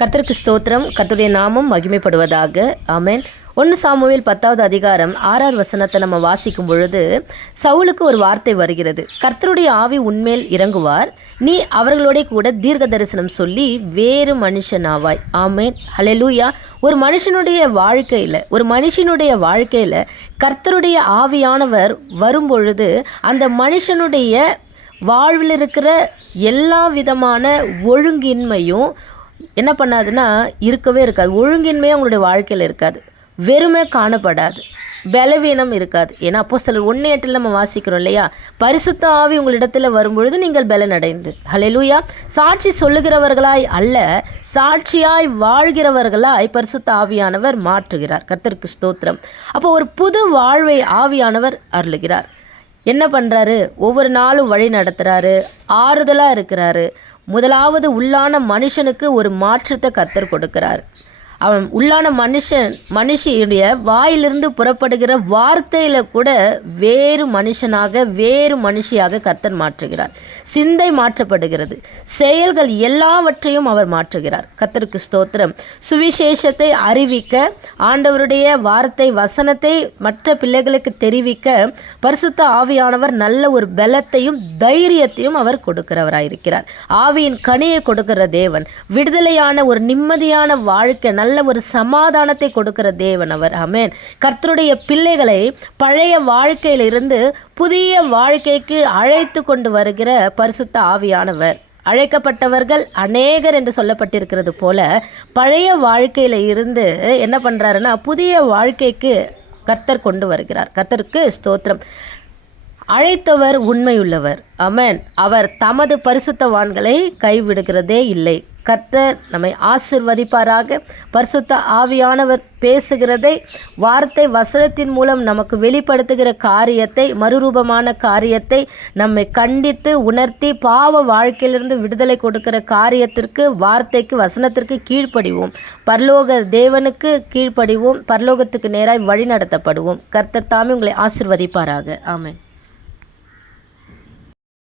கர்த்தருக்கு ஸ்தோத்திரம். கர்த்தருடைய நாமம் மகிமைப்படுவதாக. ஆமென். 1 சாமுவேல் 10வது அதிகாரம் 6வது வசனத்தை நம்ம வாசிக்கும் பொழுது சவுலுக்கு ஒரு வார்த்தை வருகிறது. கர்த்தருடைய ஆவி உன்மேல் இறங்குவார், நீ அவர்களோட கூட தீர்க்க தரிசனம் சொல்லி வேறு மனுஷனாவாய். ஆமென். ஹல்லேலூயா. ஒரு மனுஷனுடைய வாழ்க்கையில் கர்த்தருடைய ஆவியானவர் வரும்பொழுது அந்த மனுஷனுடைய வாழ்வில் இருக்கிற எல்லா விதமான ஒழுங்கின்மையும் என்ன பண்ணாதுன்னா இருக்கவே இருக்காது. ஒழுங்கின்மையே அவங்களுடைய வாழ்க்கையில் இருக்காது, வெறுமை காணப்படாது, பலவீனம் இருக்காது. ஏன்னா அப்போஸ்தலர் 1:8 நம்ம வாசிக்கிறோம் இல்லையா, பரிசுத்த ஆவி உங்களிடத்தில் வரும்பொழுது நீங்கள் பலனடைந்து. ஹல்லேலூயா. சாட்சி சொல்லுகிறவர்களாய் அல்ல, சாட்சியாய் வாழ்கிறவர்களாய் பரிசுத்த ஆவியானவர் மாற்றுகிறார். கர்த்தருக்கு ஸ்தோத்திரம். அப்போ ஒரு புது வாழ்வை ஆவியானவர் அருளுகிறார். என்ன பண்ணுறாரு? ஒவ்வொரு நாளும் வழி நடத்துகிறாரு, ஆறுதலாக இருக்கிறாரு. முதலாவது உள்ளான மனுஷனுக்கு ஒரு மாற்றத்தை கர்த்தர் கொடுக்கிறார். அவன் உள்ளான மனுஷியுடைய வாயிலிருந்து புறப்படுகிற வார்த்தையில் கூட வேறு மனுஷனாக வேறு மனுஷியாக கர்த்தர் மாற்றுகிறார். சிந்தை மாற்றப்படுகிறது, செயல்கள் எல்லாவற்றையும் அவர் மாற்றுகிறார். கர்த்தருக்கு ஸ்தோத்திரம். சுவிசேஷத்தை அறிவிக்க, ஆண்டவருடைய வார்த்தை வசனத்தை மற்ற பிள்ளைகளுக்கு தெரிவிக்க பரிசுத்த ஆவியானவர் நல்ல ஒரு பலத்தையும் தைரியத்தையும் அவர் கொடுக்கிறவராயிருக்கிறார். ஆவியின் கனியை கொடுக்கிற தேவன், விடுதலையான ஒரு நிம்மதியான வாழ்க்கை, நல்ல ஒரு சமாதானத்தை கொடுக்கிற தேவன் அவர். ஆமென். கர்த்தருடைய பிள்ளைகளை பழைய வாழ்க்கையிலிருந்து புதிய வாழ்க்கைக்கு அழைத்து கொண்டு வருகிற பரிசுத்த ஆவியானவர். அழைக்கப்பட்டவர்கள் அநேகர் என்று சொல்லப்பட்டிருக்கிறது போல பழைய வாழ்க்கையில் இருந்து என்ன பண்ணுறாருன்னா புதிய வாழ்க்கைக்கு கர்த்தர் கொண்டு வருகிறார். கர்த்தருக்கு ஸ்தோத்திரம். அழைத்தவர் உண்மையுள்ளவர். ஆமென். அவர் தமது பரிசுத்தவான்களை கைவிடுகிறதே இல்லை. கர்த்தர் நம்மை ஆசீர்வதிப்பாராக. பரிசுத்த ஆவியானவர் பேசுகிறதை, வார்த்தை வசனத்தின் மூலம் நமக்கு வெளிப்படுத்துகிற காரியத்தை, மறுரூபமான காரியத்தை நம்மை கண்டித்து உணர்த்தி பாவ வாழ்க்கையிலிருந்து விடுதலை கொடுக்கிற காரியத்திற்கு, வார்த்தைக்கு, வசனத்திற்கு கீழ்ப்படிவோம். பரலோக தேவனுக்கு கீழ்ப்படிவோம். பரலோகத்துக்கு நேராய் வழி நடத்தப்படுவோம். கர்த்தர் தாமே உங்களை ஆசீர்வதிப்பாராக. ஆமென்.